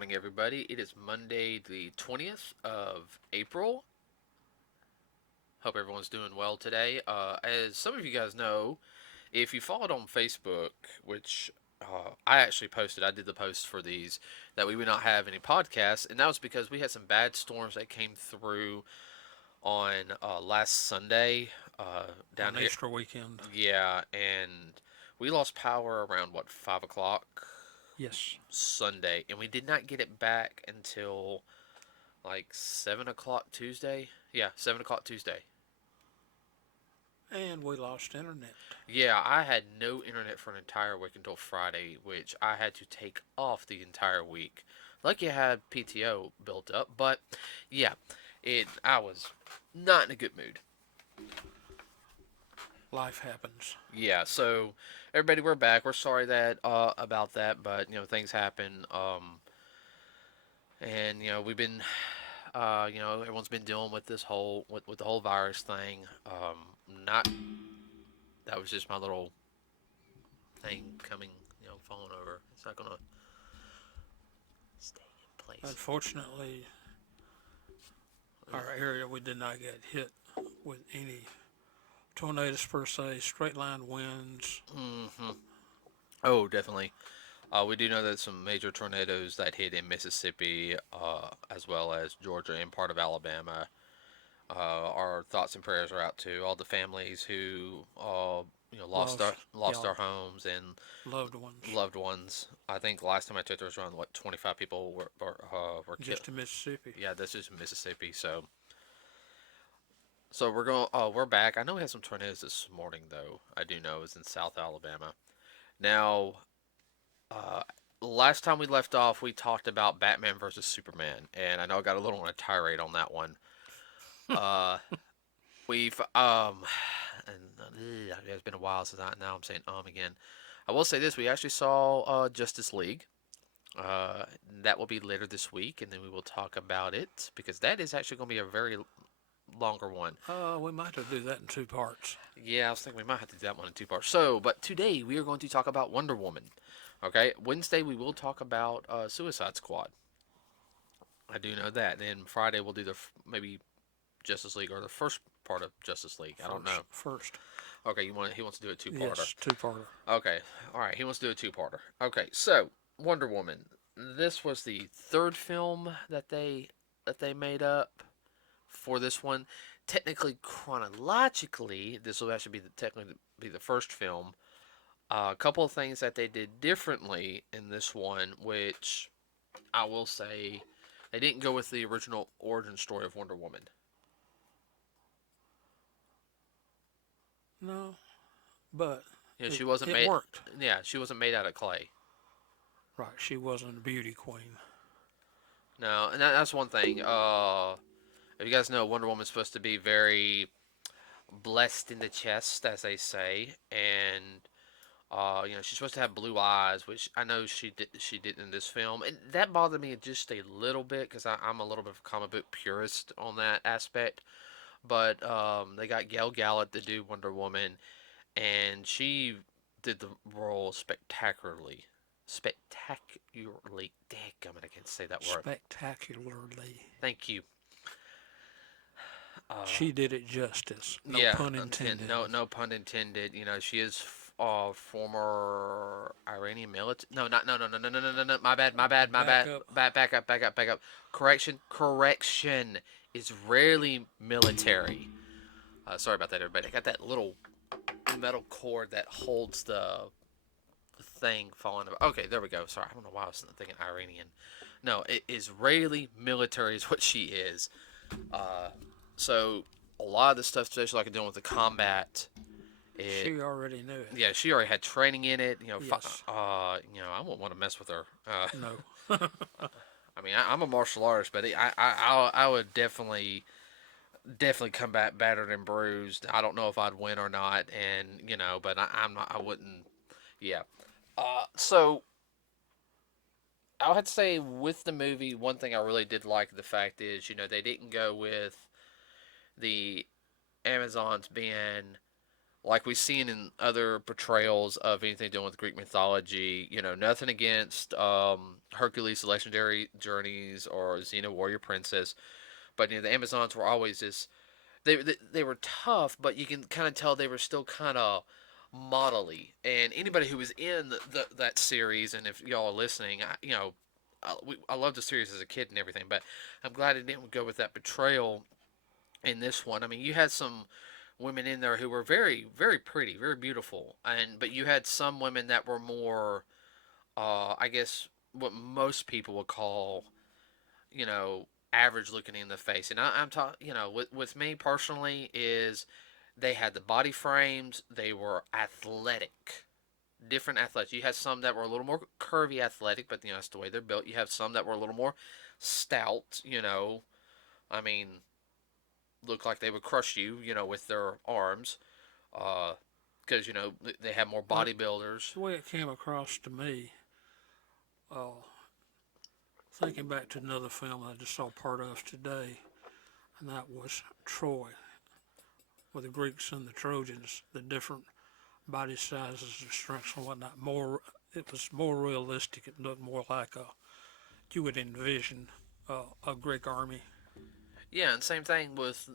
morning, everybody. It is Monday, the 20th of April. Hope everyone's doing well today. As some of you guys know, if you followed on Facebook, which I actually posted, I did the post for these, that we would not have any podcasts, and that was because we had some bad storms that came through on last Sunday down On here. Easter weekend. Yeah, and we lost power around, what, 5 o'clock Yes. Sunday, and we did not get it back until like 7 o'clock Tuesday. Yeah, 7 o'clock Tuesday. And we lost internet. Yeah, I had no internet for an entire week until Friday, which I had to take off the entire week. Lucky I had PTO built up, but yeah, I was not in a good mood. Life happens. Yeah, so everybody, we're back. We're sorry that about that, but things happen. And we've been everyone's been dealing with this whole with the whole virus thing. Not That was just my little thing coming, falling over. It's not gonna stay in place. Unfortunately, our area, we did not get hit with any tornadoes per se, straight line winds. Mm-hmm. Oh, definitely. We do know that some major tornadoes that hit in Mississippi, as well as Georgia and part of Alabama. Our thoughts and prayers are out to all the families who, lost Lost, lost yeah, our homes and loved ones. loved ones. I think last time I checked, there was around 25 people were killed. Just in Mississippi. Yeah, that's just Mississippi. So we're going. We're back. I know we had some tornadoes this morning, though. I do know it was in South Alabama. Now, uh, last time we left off, we talked about Batman versus Superman, and I know I got a little on a tirade on that one. Uh, we've and it's been a while since now I'm saying again. I will say this: we actually saw Justice League. Uh, that will be later this week, and then we will talk about it because that is actually going to be a very longer one. We might have to do that in two parts. Yeah, I was thinking we might have to do that one in two parts. But today we are going to talk about Wonder Woman. Okay, Wednesday we will talk about Suicide Squad. I do know that. Then Friday we'll do maybe Justice League or the first part of Justice League. I don't know. First. Okay, he wants to do a two-parter. Yes, two-parter. Okay, all right. He wants to do a two-parter. Okay, so Wonder Woman. This was the third film that they made up for this one. Technically, chronologically, this will actually technically be the first film. A couple of things that they did differently in this one, which I will say they didn't go with the original origin story of Wonder Woman. No, but She wasn't it made. worked. Yeah, she wasn't made out of clay. Right, she wasn't a beauty queen. No, and that's one thing. If you guys know, Wonder Woman's supposed to be very blessed in the chest, as they say, and she's supposed to have blue eyes, which I know she did. She did in this film, and that bothered me just a little bit because I'm a little bit of a comic book purist on that aspect. But they got Gal Gadot to do Wonder Woman, and she did the role spectacularly. Spectacularly. Dadgummit, I can't say that word. Spectacularly. Thank you. She did it justice. No Yeah, pun intended. no pun intended. She is former Iranian military. No, not no no no no no no no no. My bad. Back up. Back up. Correction. Israeli military. Sorry about that, everybody. I got that little metal cord that holds the thing falling. Okay, there we go. Sorry, I don't know why I was thinking Iranian. No, Israeli military is what she is. So a lot of the stuff, especially like dealing with the combat, She already knew it. yeah, she already had training in it. Yes. I wouldn't want to mess with her. No. I mean, I'm a martial artist, but I would definitely come back battered and bruised. I don't know if I'd win or not, and but I'm not. I wouldn't. Yeah. So I would have to say with the movie, one thing I really did like the fact is they didn't go with the Amazons being like we've seen in other portrayals of anything dealing with Greek mythology. Nothing against Hercules' Legendary Journeys or Xena Warrior Princess, but the Amazons were always this. They were tough, but you can kind of tell they were still kind of modelly. And anybody who was in that series, and if y'all are listening, I loved the series as a kid and everything, but I'm glad it didn't go with that portrayal in this one. I mean, you had some women in there who were very, very pretty, very beautiful, but you had some women that were more, I guess, what most people would call, average looking in the face. And I'm talking, with me personally, is they had the body frames, they were athletic. Different athletics. You had some that were a little more curvy athletic, but that's the way they're built. You have some that were a little more stout. I mean, look like they would crush you. With their arms, because they have more But bodybuilders. the way it came across to me, uh, thinking back to another film I just saw part of today, and that was Troy, with the Greeks and the Trojans, the different body sizes, and strengths and whatnot. It was more realistic. It looked more like you would envision a Greek army. Yeah, and same thing with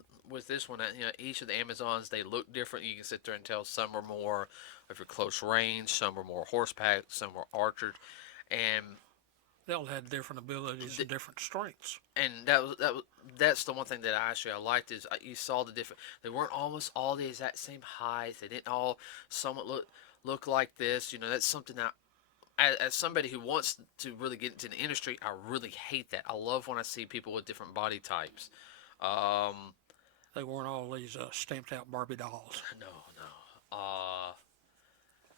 this one. Each of the Amazons they look different. You can sit there and tell some were more of your close range, some were more horseback, some were archers, and They all had different abilities and th- different strengths. and that's the one thing that I liked is you saw the different. They weren't almost all the exact same height. They didn't all somewhat look like this. That's something that as somebody who wants to really get into the industry, I really hate that. I love when I see people with different body types. Um, They weren't all these stamped out Barbie dolls. no, no,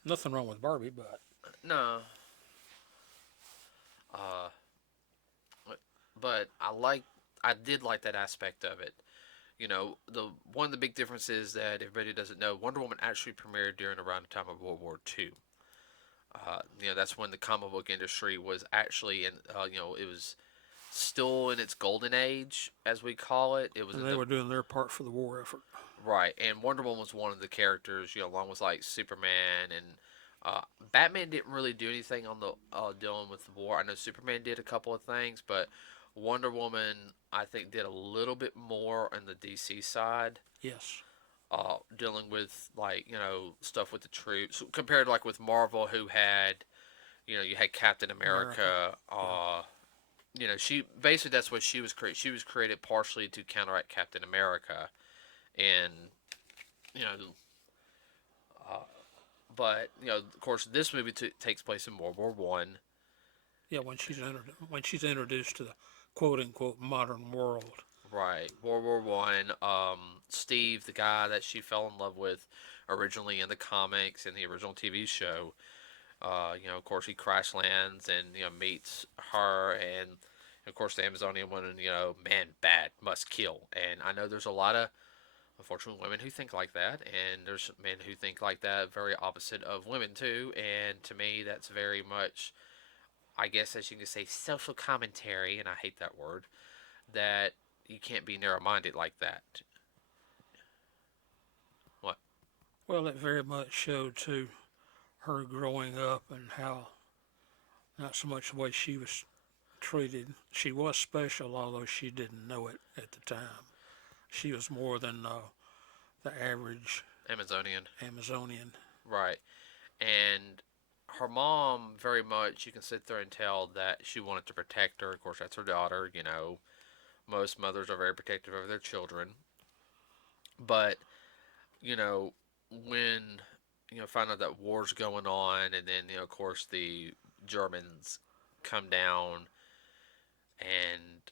Nothing wrong with Barbie, but no. Uh, but I did like that aspect of it. The one of the big differences that everybody doesn't know, Wonder Woman actually premiered during around the time of World War II. That's when the comic book industry was actually in, it was still in its golden age, as we call it. It was and in they the were doing their part for the war effort. right, and Wonder Woman was one of the characters, along with like Superman and Batman didn't really do anything on the dealing with the war. I know Superman did a couple of things, but Wonder Woman I think did a little bit more on the DC side, Yes, dealing with like stuff with the troops compared to like with Marvel, who had you had Captain America. America. Yeah, She basically that's what she was created. She was created partially to counteract Captain America, and you know, uh, but of course, this movie takes place in World War One. yeah. When she's introduced to the quote unquote modern world. Right, World War One. Steve, the guy that she fell in love with originally in the comics and the original TV show, of course, he crash lands and meets her, and of course, the Amazonian woman, man, bad, must kill. And I know there's a lot of unfortunately women who think like that, and there's men who think like that, very opposite of women too. And to me, that's very much, I guess, as you can say, social commentary, and I hate that word. That you can't be narrow-minded like that. What? Well, it very much showed to her growing up and how not so much the way she was treated. She was special, although she didn't know it at the time. She was more than the average Amazonian, Amazonian. right? And her mom, very much, you can sit there and tell that she wanted to protect her. Of course, that's her daughter. Most mothers are very protective of their children, but you know, when find out that war's going on, and then of course the Germans come down, and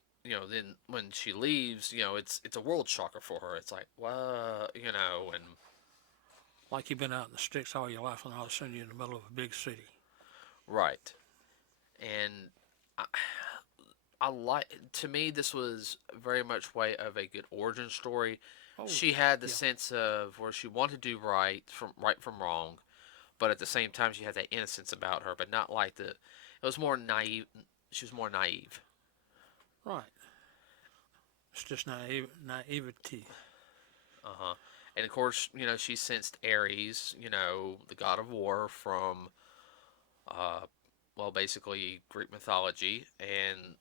then when she leaves, it's a world shocker for her. It's like, well, and Like you've been out in the sticks all your life, and all of a sudden you're in the middle of a big city. right, and I, I like to me this was very much way of a good origin story. Oh, She had the yeah. sense of where she wanted to do right from wrong, but at the same time she had that innocence about her, but not like the. It was more naive. She was more naive. Right. It's just naivety. Uh huh. And of course, she sensed Ares, the god of war from, uh, well, basically Greek mythology, and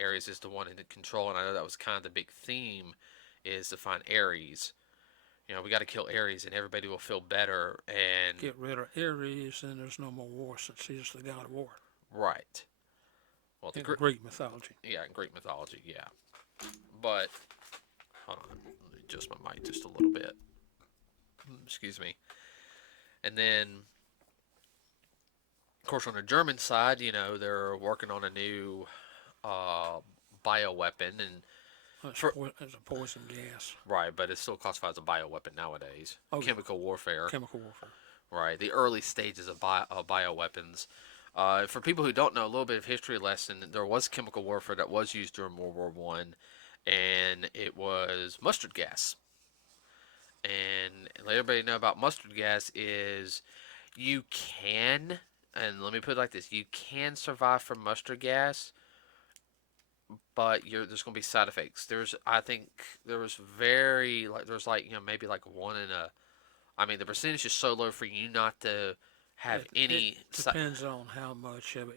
Ares is the one in control. And I know that was kind of the big theme, is to find Ares. We got to kill Ares, and everybody will feel better. And Get rid of Ares, and there's no more war since he's the god of war. right, well, In Greek mythology. yeah, in Greek mythology, yeah. But hold on, let me adjust my mic just a little bit. Excuse me. And then, of course, on the German side, they're working on a new uh, bioweapon, and As a poison gas. right, but it's still classified as a bioweapon nowadays. Oh, Chemical warfare. Chemical warfare. Right, the early stages of bioweapons. For people who don't know, a little bit of history lesson: there was chemical warfare that was used during World War One, and it was mustard gas. And let everybody know about mustard gas is you can, and let me put it like this: you can survive from mustard gas, but there's going to be side effects. I think there was maybe like one in a. I mean, the percentage is so low for you not to have any. It depends on how much of it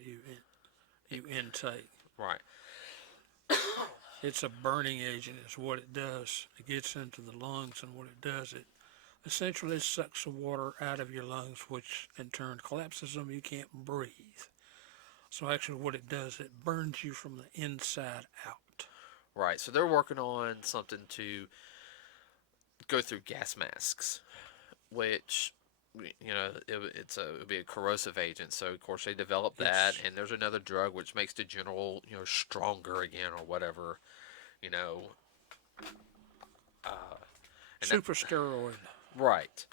you intake. Right. It's a burning agent, is what it does. It gets into the lungs, and what it does, it essentially sucks the water out of your lungs, which in turn collapses them. You can't breathe. So actually, what it does, it burns you from the inside out. Right. So they're working on something to go through gas masks, which it would be a corrosive agent. So of course they developed that, Yes. and there's another drug which makes the general stronger again or whatever, you know. Uh, and that, Super steroid. right.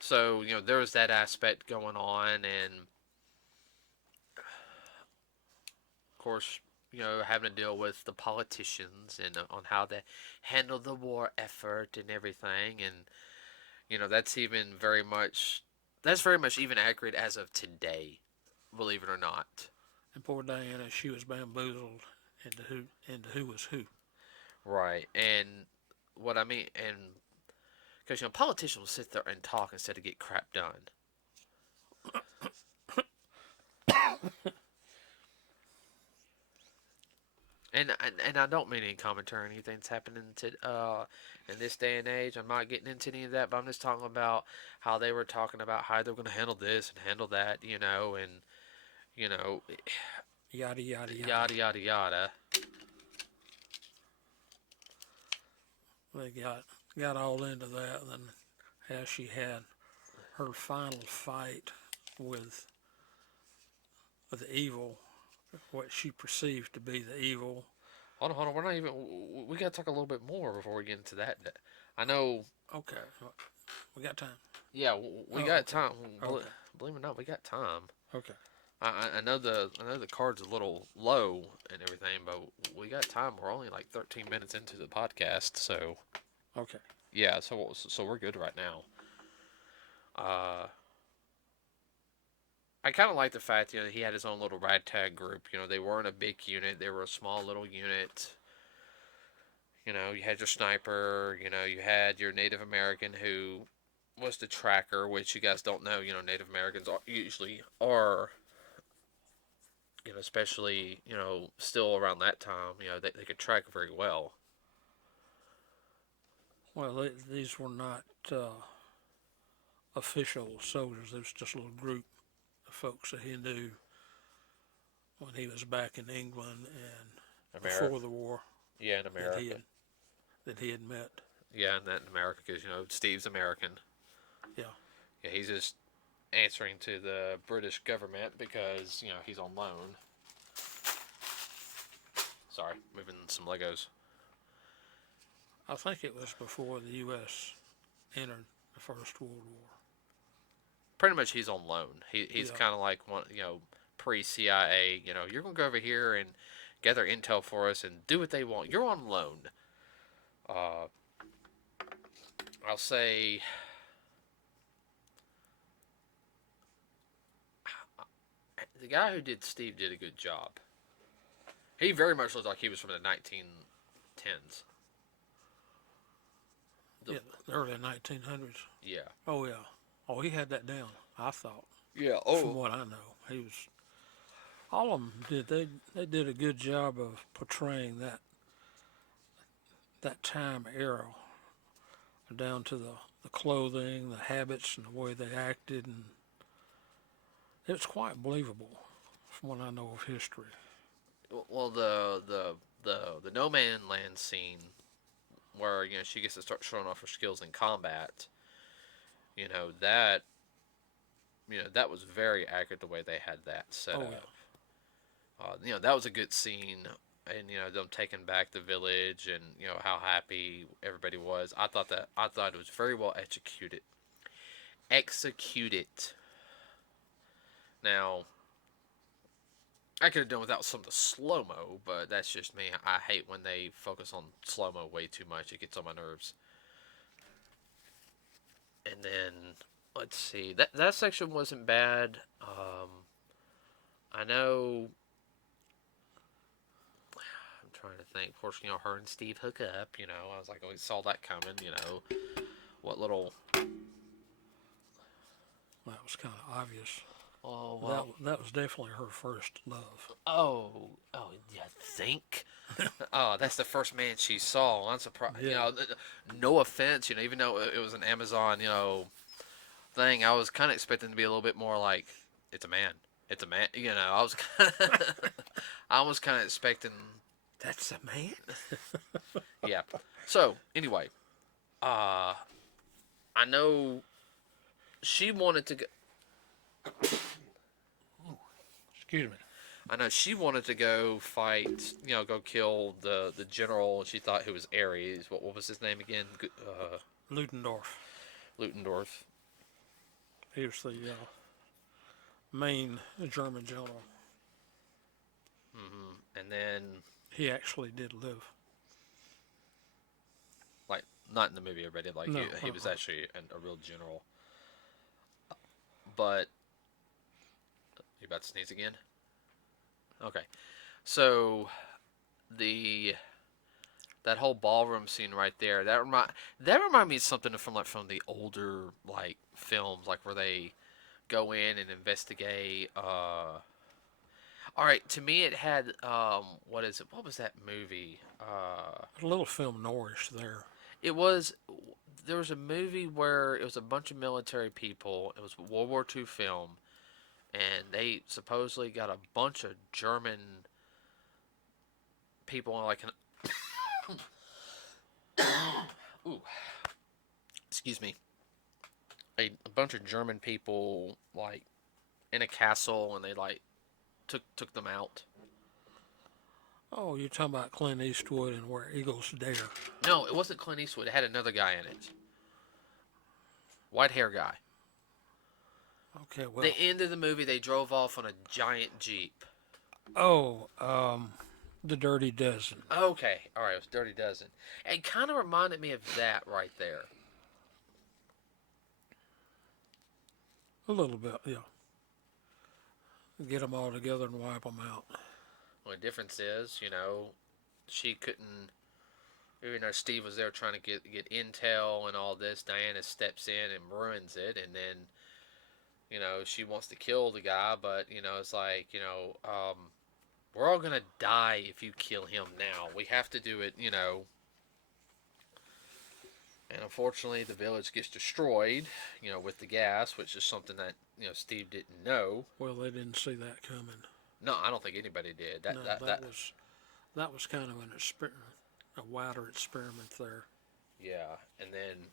So there's that aspect going on, and of course having to deal with the politicians and on how they handle the war effort and everything, and that's very much even accurate as of today, believe it or not. And poor Diana, she was bamboozled into who was who. Right. And what I mean, and because politicians will sit there and talk instead of get crap done. And I don't mean any commentary or anything that's happening in this day and age. I'm not getting into any of that, but I'm just talking about how they were talking about how they're going to handle this and handle that, and you know, Yada yada yada. yada yada yada. They got all into that, and then as she had her final fight with the evil, what she perceived to be the evil. Hold on. We're not even. We got to talk a little bit more before we get into that. I know. Okay, we got time. Yeah, we got time. Okay. Believe it or not, we got time. Okay. I know the card's a little low and everything, but we got time. We're only like 13 minutes into the podcast, so Okay. yeah, so we're good right now. I kind of like the fact he had his own little ragtag group. They weren't a big unit; they were a small little unit. You had your sniper. You had your Native American who was the tracker, which you guys don't know. Native Americans usually are. Especially still around that time. They could track very well. Well, these were not official soldiers. It was just a little group of folks that he knew when he was back in England and before the war. Yeah, in America. That he had met. Yeah, and that in America, because Steve's American. Yeah. Yeah, he's just answering to the British government because he's on loan. Sorry, moving some Legos. I think it was before the U.S. entered the First World War. Pretty much, he's on loan. He's kind of like one, pre-CIA. You're gonna go over here and gather intel for us and do what they want. You're on loan. I'll say. The guy who did Steve did a good job. He very much looks like he was from the 1910s. The early 1900s. Yeah. Oh yeah. Oh, he had that down. I thought, Yeah. from Oh. what I know, he was. All of them did. They did a good job of portraying that time era down to the clothing, the habits, and the way they acted, and it's quite believable from what I know of history. Well, the no man land scene where she gets to start showing off her skills in combat. You know that that was very accurate the way they had that set Oh yeah. up. That was a good scene, and them taking back the village, and how happy everybody was. I thought it was very well executed. Executed. Now, I could have done without some of the slow mo, but that's just me. I hate when they focus on slow mo way too much. It gets on my nerves. And then let's see, that section wasn't bad. I know. I'm trying to think. Of course, her and Steve hook up. I was like, oh, we saw that coming. What little. That was kind of obvious. Oh That well. that was definitely her first love. Oh, you think? Oh, that's the first man she saw. I'm surprised. Yeah. No offense. Even though it was an Amazon, thing, I was kind of expecting to be a little bit more like, it's a man. It's a man. I was kind of, I was kind of expecting, that's a man. Yeah. So anyway, uh, I know she wanted to go. Excuse me. I know she wanted to go fight, go kill the general. She thought who was Ares. What was his name again? Ludendorff. Ludendorff. He was the main German general. And then, He actually did live. like, not in the movie already. Like No. he was actually a real general. But you about to sneeze again? Okay. So the that whole ballroom scene right there, that remind me of something from the older like films, like where they go in and investigate. All right, to me it had what is it? What was that movie? A little film noirish there. It was there was a movie where it was a bunch of military people. It was a World War II film, and they supposedly got a bunch of German people in like an ooh, excuse me, a bunch of German people like in a castle, and they like took them out. Oh, you're talking about Clint Eastwood and Where Eagles Dare. No, it wasn't Clint Eastwood. It had another guy in it, white hair guy. Okay, well. The end of the movie, they drove off on a giant jeep. Oh, The Dirty Dozen. Okay, all right, it was Dirty Dozen. It kind of reminded me of that right there. A little bit, yeah. Get them all together and wipe them out. Well, the difference is, she couldn't. Even though Steve was there trying to get intel and all this, Diana steps in and ruins it, and then, she wants to kill the guy, but it's like, we're all gonna die if you kill him now. We have to do it, And unfortunately, the village gets destroyed, with the gas, which is something that Steve didn't know. Well, they didn't see that coming. No, I don't think anybody did. No, that was kind of an experiment, a wider experiment there. Yeah, and then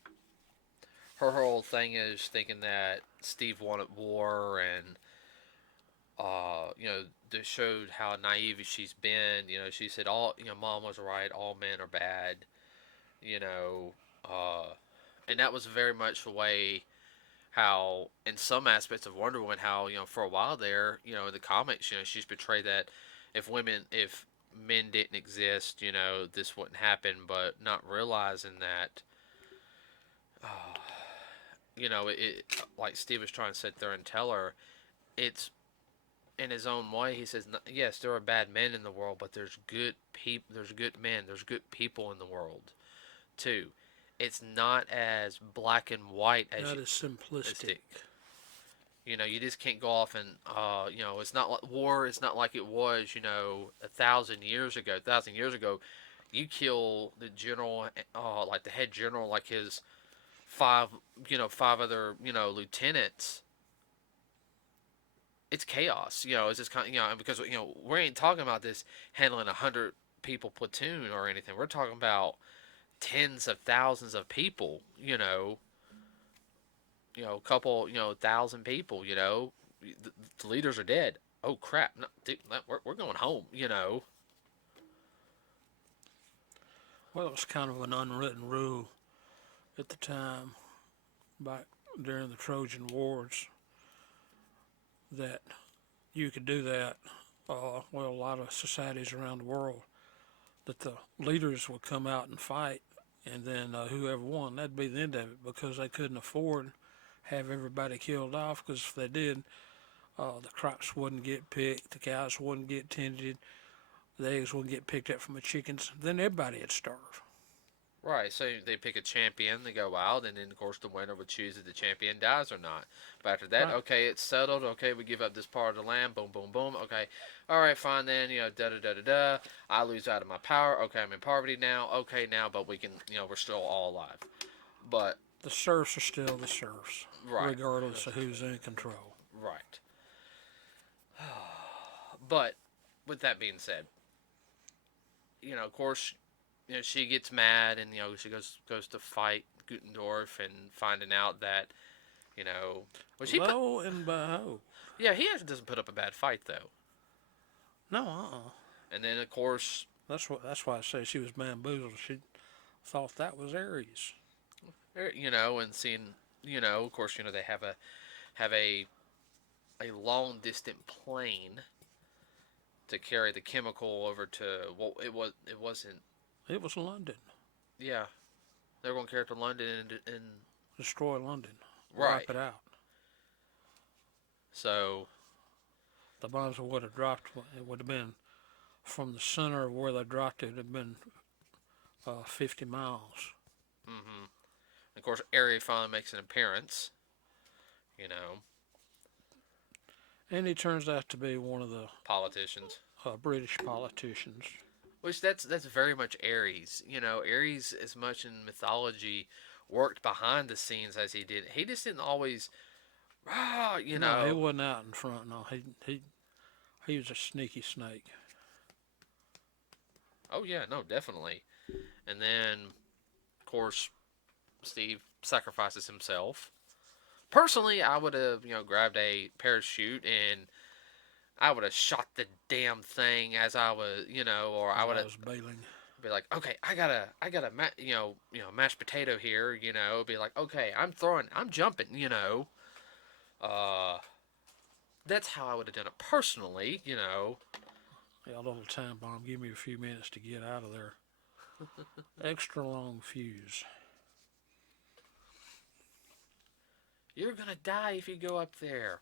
her whole thing is thinking that Steve wanted war, and they showed how naive she's been. She said Mom was right. All men are bad. You know, and that was very much the way how, in some aspects of Wonder Woman, how for a while there, in the comics, she's portrayed that if men didn't exist, this wouldn't happen, but not realizing that, it like Steve was trying to sit there and tell her, it's in his own way. He says, yes, there are bad men in the world, but there's good men, there's good people in the world too. it's not as black and white as That is simplistic. realistic. You know, you just can't go off and, you know, it's not like war. It's not like it was, you know, 1,000 years ago. 1,000 years ago, you kill the general, like the head general, like his five, five other, lieutenants. It's chaos. You know, it's just kind of, because we ain't talking about this handling 100 people platoon or anything. We're talking about tens of thousands of people. A couple, 1,000 people. The leaders are dead. Oh crap! No, dude, we're going home. Well, it was kind of an unwritten rule at the time, back during the Trojan Wars, that you could do that. Well, a lot of societies around the world, that the leaders would come out and fight, and then whoever won, that'd be the end of it, because they couldn't afford have everybody killed off. Because if they did, the crops wouldn't get picked, the cows wouldn't get tended, the eggs wouldn't get picked up from the chickens. Then everybody would starve. Right, so they pick a champion, they go wild, and then of course the winner would choose if the champion dies or not. But after that, Right. okay, it's settled. Okay, we give up this part of the land. Boom, boom, boom. Okay, all right, fine then. Da da da da da. I lose out of my power. Okay, I'm in poverty now. Okay, now, but we can. We're still all alive. But The serfs are still the serfs, right, regardless of who's in control. right. But with that being said, of course, she gets mad and she goes to fight Gutendorf and finding out that well, Lo and behold. yeah, he actually doesn't put up a bad fight though. No, And then of course, That's why I say she was bamboozled. She thought that was Aries. and seeing, of course, they have a long distant plane to carry the chemical over to, well, it wasn't, It was London. yeah, they were going to carry it to London and Destroy London. right. Wipe it out. So The bombs would have dropped. It would have been from the center of where they dropped it. It would have been 50 miles. hmm of course, Aerie finally makes an appearance. You know, And he turns out to be one of the politicians. British politicians. Which that's very much Ares. Ares, as much in mythology, worked behind the scenes as he did. He just didn't always, No, he wasn't out in front. No, he was a sneaky snake. Oh yeah, no, definitely. And then, of course, Steve sacrifices himself. Personally, I would have, grabbed a parachute and I would have shot the damn thing as I was, or I As would I have was bailing. be like, okay, I got a, mashed potato here, be like, okay, I'm jumping, uh, that's how I would have done it personally, Yeah, a little time bomb. Give me a few minutes to get out of there. Extra long fuse. You're gonna die if you go up there,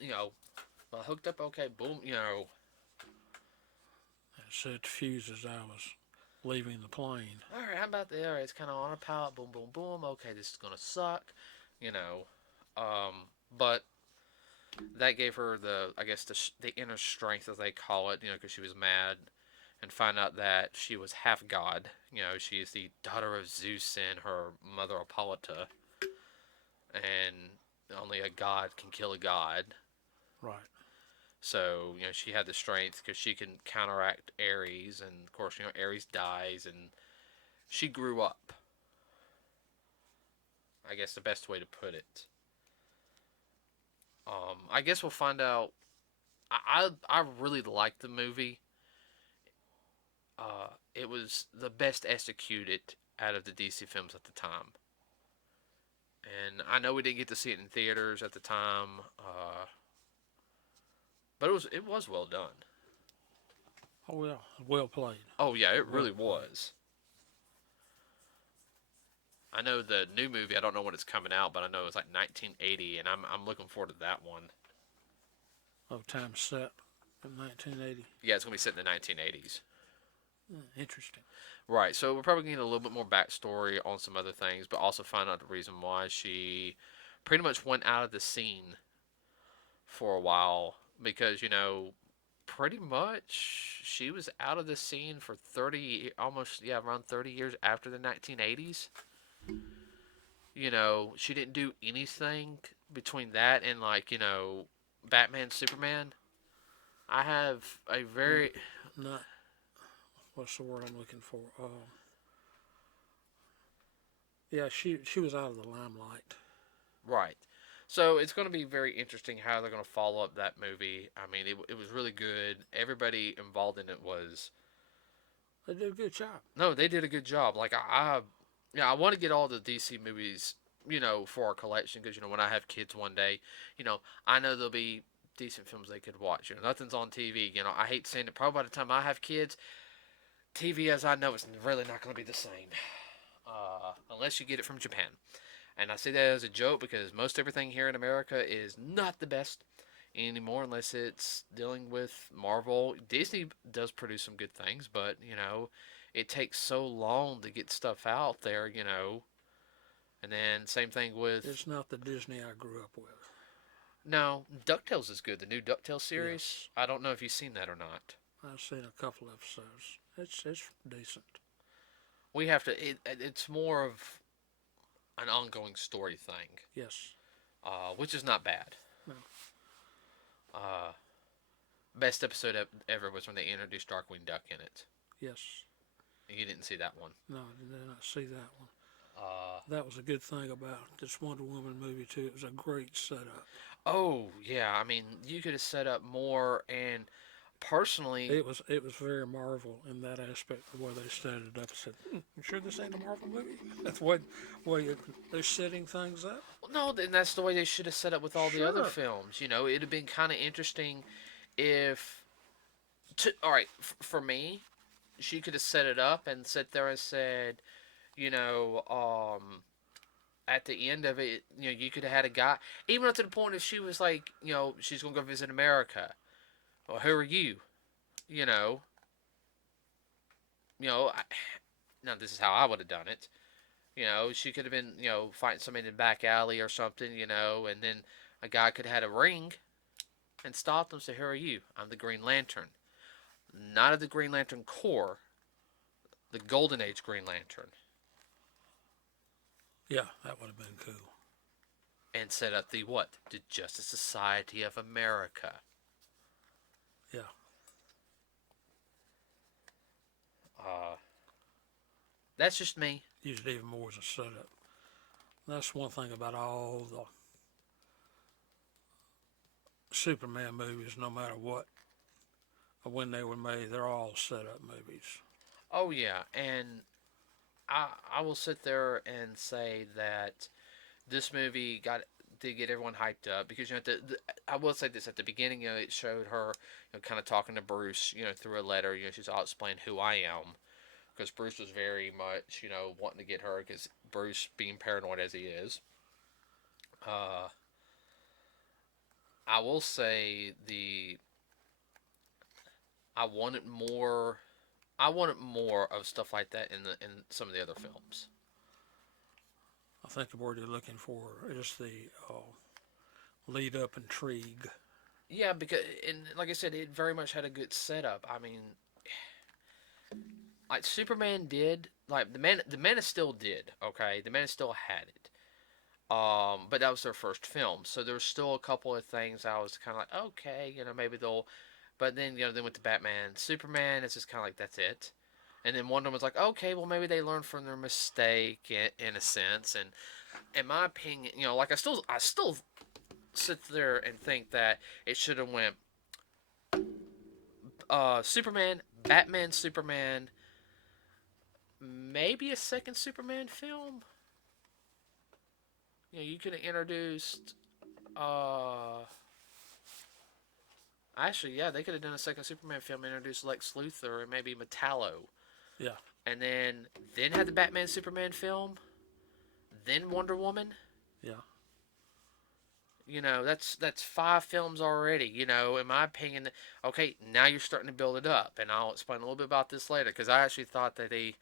well, hooked up, okay, boom, It set fuse as I was leaving the plane. all right, how about there? It's kind of on a pallet, boom, boom, boom. Okay, this is gonna suck, you know. But that gave her I guess, the inner strength, as they call it, because she was mad, and find out that she was half god. She is the daughter of Zeus and her mother Hippolyta, and only a god can kill a god. Right. So, she had the strength because she can counteract Ares, and of course, Ares dies, and she grew up. I guess the best way to put it. I guess we'll find out. I really liked the movie. It was the best executed out of the DC films at the time. And I know we didn't get to see it in theaters at the time, but it was well done. Oh, yeah. Well played. Oh yeah, it Well really played. was. I know the new movie. I don't know when it's coming out, but I know it's like 1980, and I'm looking forward to that one. Oh, time set in 1980. Yeah, it's gonna be set in the 1980s. Interesting. Right. So we're probably getting a little bit more backstory on some other things, but also find out the reason why she pretty much went out of the scene for a while because pretty much she was out of the scene for 30 almost around 30 years after the 1980s. She didn't do anything between that and Batman Superman. I have a Not, very not what's the word I'm looking for? Yeah, she was out of the limelight. right. So it's going to be very interesting how they're going to follow up that movie. I mean, it was really good. Everybody involved in it was They did a good job. no, they did a good job. I want to get all the DC movies, for our collection because when I have kids one day, I know there'll be decent films they could watch. Nothing's on TV. I hate saying it. Probably by the time I have kids, TV as I know it's really not going to be the same, unless you get it from Japan. And I say that as a joke because most everything here in America is not the best anymore unless it's dealing with Marvel. Disney does produce some good things, but it takes so long to get stuff out there, And then same thing with It's not the Disney I grew up with. no, DuckTales is good. The new DuckTales series. Yes, I don't know if you've seen that or not. I've seen a couple episodes. It's decent. We have to. It's more of an ongoing story thing, Yes. which is not bad. No. Uh, Best episode ever was when they introduced Darkwing Duck in it. Yes. You didn't see that one. No, I did not see that one. Uh, That was a good thing about this Wonder Woman movie too. It was a great setup. oh yeah, I mean you could have set up more. And personally, It was very Marvel in that aspect. The way they set it up, I said, "You sure this ain't a Marvel movie?" That's what way they're setting things up. no, then that's the way they should have set up with all the other Sure. films. It'd have been kind of interesting if. All right, for me, she could have set it up and sit there and said, you know, at the end of it, you could have had a guy, even up to the point if she was like, she's gonna go visit America. Well, who are you? You know, you know. I, Now this is how I would have done it. She could have been, fighting somebody in the back alley or something, and then a guy could have had a ring and stopped them and say, "Who are you? I'm the Green Lantern." Not of the Green Lantern Corps, the Golden Age Green Lantern, Yeah, that would have been cool. and set up the what? The Justice Society of America. Yeah. Uh, that's just me. Used even more as a setup. That's one thing about all the Superman movies, no matter what or when they were made, they're all setup movies. Oh yeah, and I will sit there and say that this movie did get everyone hyped up because I will say this at the beginning. It showed her kind of talking to Bruce through a letter. She's all explaining who I am because Bruce was very much wanting to get her because Bruce being paranoid as he is. Uh, I will say I wanted more. I wanted more of stuff like that in some of the other films. I think the word you're looking for is the lead up intrigue. Yeah, because and like I said, it very much had a good setup. I mean, like Superman did, like the Man of Steel did. Okay, the Man of Steel had it. But that was their first film, so there was still a couple of things I was kind of like, okay, maybe they'll. But then then with the Batman, Superman, it's just kind of like that's it. And then Wonder Woman's like, okay, well maybe they learned from their mistake in a sense. And in my opinion, like I still sit there and think that it should have went Superman, Batman, Superman, maybe a second Superman film. You could have introduced. Actually, yeah, they could have done a second Superman film, introduced Lex Luthor and maybe Metallo, Yeah. and then had the Batman Superman film, then Wonder Woman. Yeah. That's 5 films already. In my opinion, okay, now you're starting to build it up, and I'll explain a little bit about this later because I actually thought that he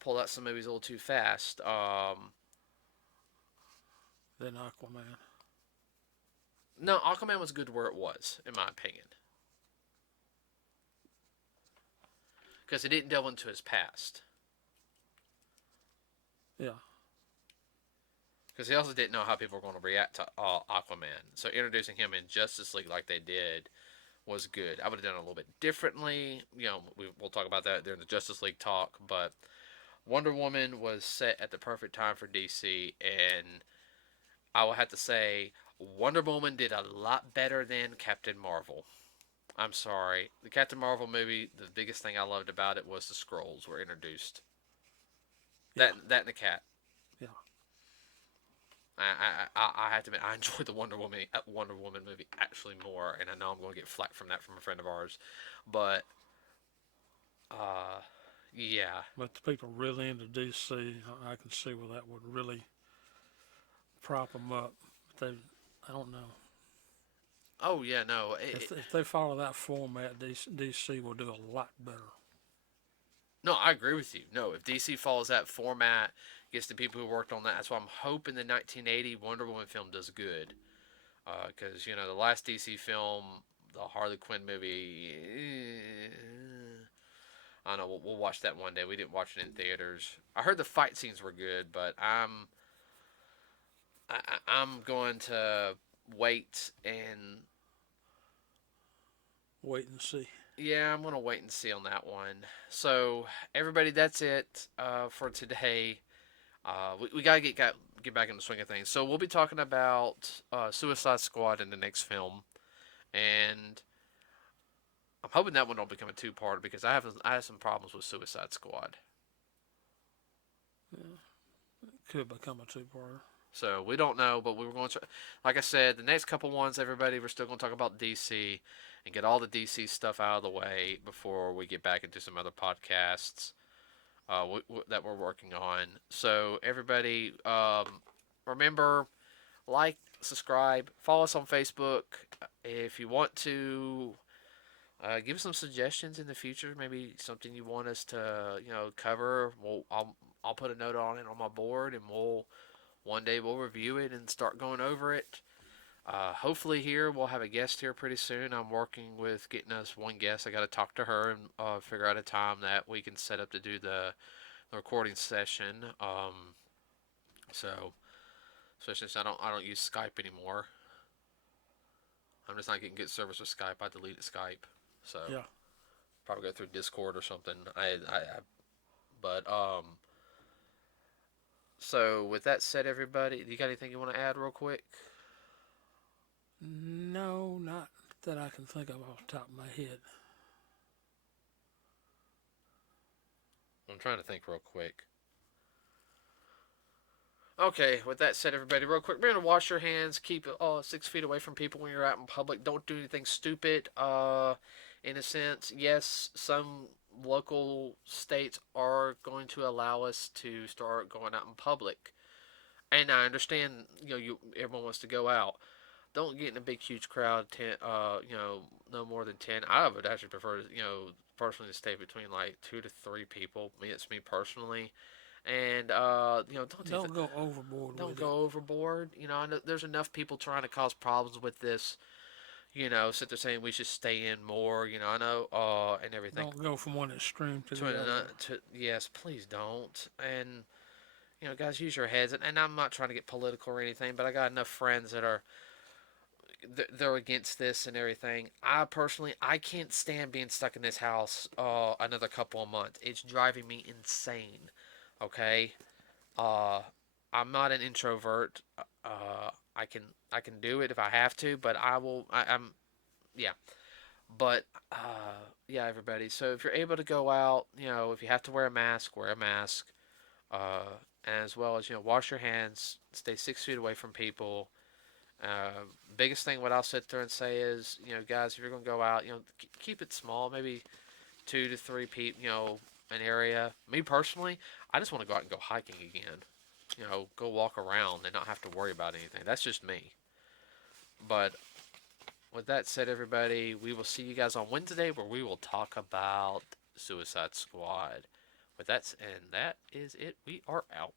pulled out some movies a little too fast. Then Aquaman. No, Aquaman was good where it was, in my opinion, because it didn't delve into his past. Yeah. Because he also didn't know how people were going to react to Aquaman. So introducing him in Justice League like they did was good. I would have done it a little bit differently. We'll talk about that during the Justice League talk. But Wonder Woman was set at the perfect time for DC, and I will have to say Wonder Woman did a lot better than Captain Marvel. I'm sorry. The Captain Marvel movie, the biggest thing I loved about it was the scrolls were introduced. Yeah. That and the cat. Yeah. I have to admit I enjoyed the Wonder Woman movie actually more, and I know I'm going to get flack from that from a friend of ours, but uh, yeah. But the people really into DC, I can see where that would really prop them up. But I don't know. Oh yeah, no. If they follow that format, DC will do a lot better. No, I agree with you. No, if DC follows that format, gets the people who worked on that, that's why I'm hoping the 1980 Wonder Woman film does good. Because the last DC film, the Harley Quinn movie, I don't know. We'll watch that one day. We didn't watch it in theaters. I heard the fight scenes were good, but I'm going to wait and Wait and see. yeah, I'm gonna wait and see on that one. So everybody, that's it for today. We gotta get back in the swing of things. So we'll be talking about Suicide Squad in the next film, and I'm hoping that one don't become a two-parter because I have some problems with Suicide Squad. Yeah. Could become a two-parter. So we don't know, but we were going to, like I said, the next couple ones, everybody, we're still going to talk about DC and get all the DC stuff out of the way before we get back into some other podcasts that we're working on. So everybody, remember, like, subscribe, follow us on Facebook. If you want to give us some suggestions in the future, maybe something you want us to, cover. I'll put a note on it on my board, and one day we'll review it and start going over it. Hopefully here we'll have a guest here pretty soon. I'm working with getting us one guest. I got to talk to her and figure out a time that we can set up to do the recording session. So especially since I don't use Skype anymore. I'm just not getting good service with Skype. I deleted Skype, so Yeah. probably go through Discord or something. But So with that said, everybody, you got anything you want to add real quick? No, not that I can think of off the top of my head. I'm trying to think real quick. Okay, with that said, everybody, real quick, remember to wash your hands. Keep 6 feet away from people when you're out in public. Don't do anything stupid. In a sense, yes, some local states are going to allow us to start going out in public, and I understand. Everyone wants to go out. Don't get in a big, huge crowd. No more than 10. I would actually prefer, personally to stay between like 2 to 3 people. It's me personally. And Don't go overboard don't with it. go overboard. I know there's enough people trying to cause problems with this. Sit there saying we should stay in more. I know, and everything. Don't go from one extreme to the other. Yes, please don't. And guys, use your heads. And I'm not trying to get political or anything, but I got enough friends that are they're against this and everything. I can't stand being stuck in this house another couple of months. It's driving me insane. Okay, uh, I'm not an introvert. I can do it if I have to, but I will. I'm yeah. But yeah, everybody. So if you're able to go out, if you have to wear a mask, wear a mask. As well as wash your hands, stay 6 feet away from people. Biggest thing, what I'll sit there and say is, guys, if you're gonna go out, keep it small, maybe 2 to 3 people, an area. Me personally, I just want to go out and go hiking again. Go walk around and not have to worry about anything. That's just me. But with that said, everybody, we will see you guys on Wednesday where we will talk about Suicide Squad. And that is it. We are out.